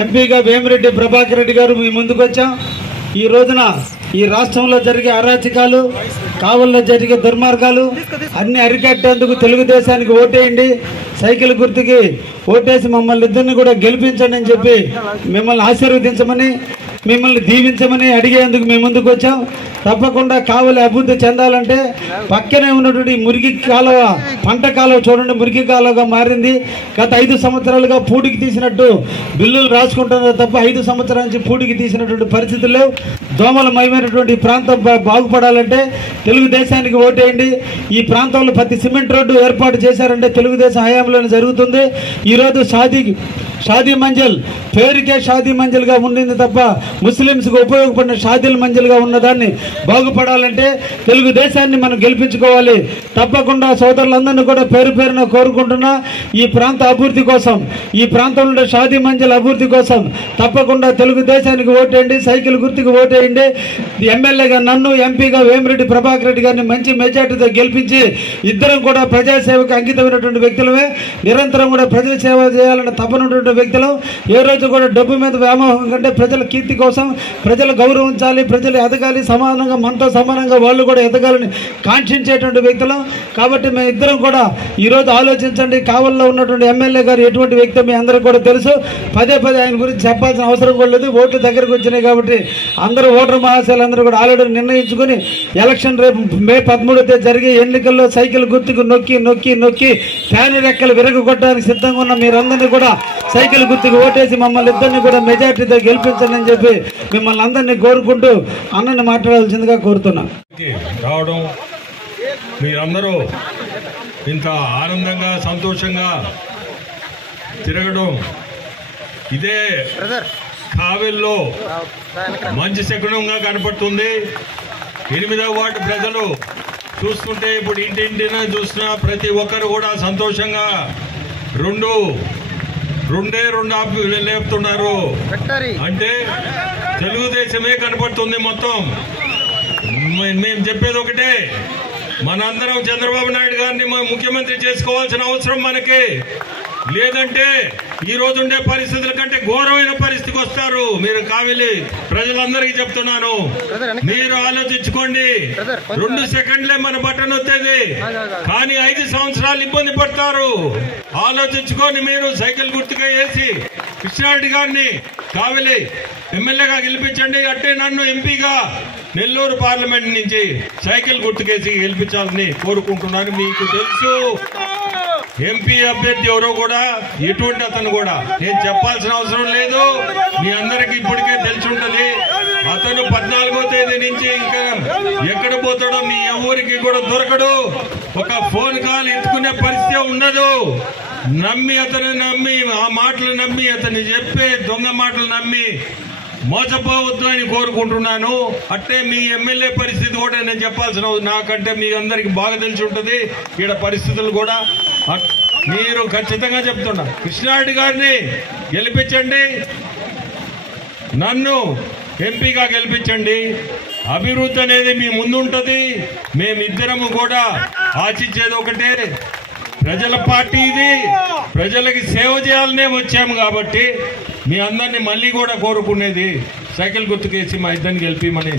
ఎంపీగా వేమిరెడ్డి ప్రభాకర్ రెడ్డి గారు మీ ముందుకు వచ్చాం. ఈ రోజున ఈ రాష్ట్రంలో జరిగే అరాచకాలు, కావల్లో జరిగే దుర్మార్గాలు అన్ని అరికట్టేందుకు తెలుగుదేశానికి ఓటేయండి, సైకిల్ గుర్తుకి ఓటేసి మమ్మల్ని ఇద్దరిని కూడా గెలిపించండి అని చెప్పి మిమ్మల్ని ఆశీర్వదించమని, మిమ్మల్ని దీవించమని అడిగేందుకు మేము ముందుకు వచ్చాం. తప్పకుండా కావలి అభివృద్ధి చెందాలంటే పక్కనే ఉన్నటువంటి మురికి కాలువ, పంట కాలువ చూడండి మురికి కాలువగా మారింది. గత 5 సంవత్సరాలుగా పూడికి తీసినట్టు బిల్లులు రాసుకుంటున్నారు తప్ప 5 సంవత్సరాల నుంచి పూడికి తీసినటువంటి పరిస్థితులు లేవు. దోమలమయమైనటువంటి ప్రాంతం బాగుపడాలంటే తెలుగుదేశానికి ఓటేయండి. ఈ ప్రాంతంలో ప్రతి సిమెంట్ రోడ్డు ఏర్పాటు చేశారంటే తెలుగుదేశం హయాంలోనే జరుగుతుంది. ఈరోజు షాదీ మంజిల్ పేరుకే షాదీ మంజిల్గా ఉండింది తప్ప ముస్లింస్కి ఉపయోగపడిన షాదీల మంజిల్గా ఉన్నదాన్ని బాగుపడాలంటే తెలుగుదేశాన్ని మనం గెలిపించుకోవాలి. తప్పకుండా సోదరులందరినీ కూడా పేరు పేరున కోరుకుంటున్నా, ఈ ప్రాంత అభివృద్ధి కోసం, ఈ ప్రాంతంలో షాదీ మంజిల్ అభివృద్ధి కోసం తప్పకుండా తెలుగుదేశానికి ఓటేయండి, సైకిల్ గుర్తుకు ఓటేయండి. ఎమ్మెల్యేగా నన్ను, ఎంపీగా వేమిరెడ్డి ప్రభాకర్ రెడ్డి గారిని మంచి మెజార్టీతో గెలిపించి ఇద్దరం కూడా ప్రజాసేవకు అంకితమైనటువంటి వ్యక్తులమే. నిరంతరం కూడా ప్రజల సేవ చేయాలన్న తపనటువంటి వ్యక్తులు. ఏ రోజు కూడా డబ్బు మీద వ్యామోహం కంటే ప్రజల కీర్తి కోసం, ప్రజలు గౌరవించాలి, ప్రజలు ఎదగాలి, సమానంగా మనతో సమానంగా వాళ్ళు కూడా ఎదగాలని కాంక్షించేటువంటి వ్యక్తులు. కాబట్టి మేము ఇద్దరం కూడా ఈరోజు ఆలోచించండి. కావల్లో ఉన్నటువంటి ఎమ్మెల్యే గారు ఎటువంటి వ్యక్తి మీ అందరికీ కూడా తెలుసు. పదే ఆయన గురించి చెప్పాల్సిన అవసరం కూడా లేదు. ఓట్లు దగ్గరకు వచ్చినాయి కాబట్టి అందరూ ఓటర్ మహాశయులు అందరూ కూడా ఆల్రెడీ నిర్ణయించుకుని ఎలక్షన్ రేపు మే 13వ తేదీ జరిగే ఎన్నికల్లో సైకిల్ గుర్తుకు నొక్కి నొక్కి నొక్కి ఫ్యాన్ రెక్కలు విరగొట్టడానికి సిద్ధంగా ఉన్న మీరందరినీ కూడా సైకిల్ గుర్తుకు ఓటేసి మమ్మల్ని ఇద్దరిని కూడా మెజార్టీతో గెలిపించండి అని చెప్పి మిమ్మల్ని అందరినీ కోరుకుంటూ అన్నని మాట్లాడాల్సిందిగా కోరుతున్నా. రావడం మీరందరూ ఇంత ఆనందంగా సంతోషంగా తిరగడం ఇదే కావలిలో మంచి శకునంగా కనపడుతుంది. 8వ వార్డు ప్రజలు చూస్తుంటే ఇప్పుడు ఇంటింటిన చూసిన ప్రతి ఒక్కరు కూడా సంతోషంగా రెండు ఆపు లేపుతున్నారు. అంటే తెలుగుదేశమే కనపడుతుంది మొత్తం. మేము చెప్పేది ఒకటే, మనందరం చంద్రబాబు నాయుడు గారిని ముఖ్యమంత్రి చేసుకోవాల్సిన అవసరం మనకి. లేదంటే ఈ రోజు ఉండే పరిస్థితుల కంటే ఘోరమైన పరిస్థితికి వస్తారు. మీరు కావిలి ప్రజలందరికీ చెప్తున్నాను, మీరు ఆలోచించుకోండి. 2 సెకండ్లే మన బటన్ వచ్చేది, కానీ 5 సంవత్సరాలు ఇబ్బంది పడతారు. ఆలోచించుకొని మీరు సైకిల్ గుర్తుగా వేసి కృష్ణారెడ్డి గారిని కావిలి ఎమ్మెల్యేగా గెలిపించండి. అంటే నన్ను ఎంపీగా నెల్లూరు పార్లమెంట్ నుంచి సైకిల్ గుర్తుకేసి గెలిపించాలని కోరుకుంటున్నాను. మీకు తెలుసు ఎంపీ అభ్యర్థి ఎవరో కూడా, ఎటువంటి అతను కూడా నేను చెప్పాల్సిన అవసరం లేదు, మీ అందరికి ఇప్పటికే తెలిసి ఉంటది. అతను 14వ తేదీ నుంచి ఇంకా ఎక్కడ పోతాడో మీ ఎవరికి కూడా దొరకడు. ఒక ఫోన్ కాల్ ఎత్తుకునే పరిస్థితి ఉండదు. నమ్మి ఆ మాటలు నమ్మి అతన్ని చెప్పే దొంగ మాటలు నమ్మి మోసపోవద్దు అని కోరుకుంటున్నాను. అట్టే మీ ఎమ్మెల్యే పరిస్థితి కూడా నేను చెప్పాల్సిన, నాకంటే మీ అందరికి బాగా తెలిసి ఉంటుంది ఈడ పరిస్థితులు కూడా. మీరు ఖచ్చితంగా చెప్తున్నా, కృష్ణారెడ్డి గారిని గెలిపించండి, నన్ను ఎంపీగా గెలిపించండి. అభివృద్ధి అనేది మీ ముందు ఉంటుంది. మేమిద్దరము కూడా ఆశించేది ఒకటే, ప్రజల పార్టీ ఇది, ప్రజలకి సేవ చేయాలనే వచ్చాము. కాబట్టి మీ అందరినీ మళ్ళీ కూడా కోరుకునేది సైకిల్ గుర్తుకేసి మా ఇద్దరిని గెలిపిమని.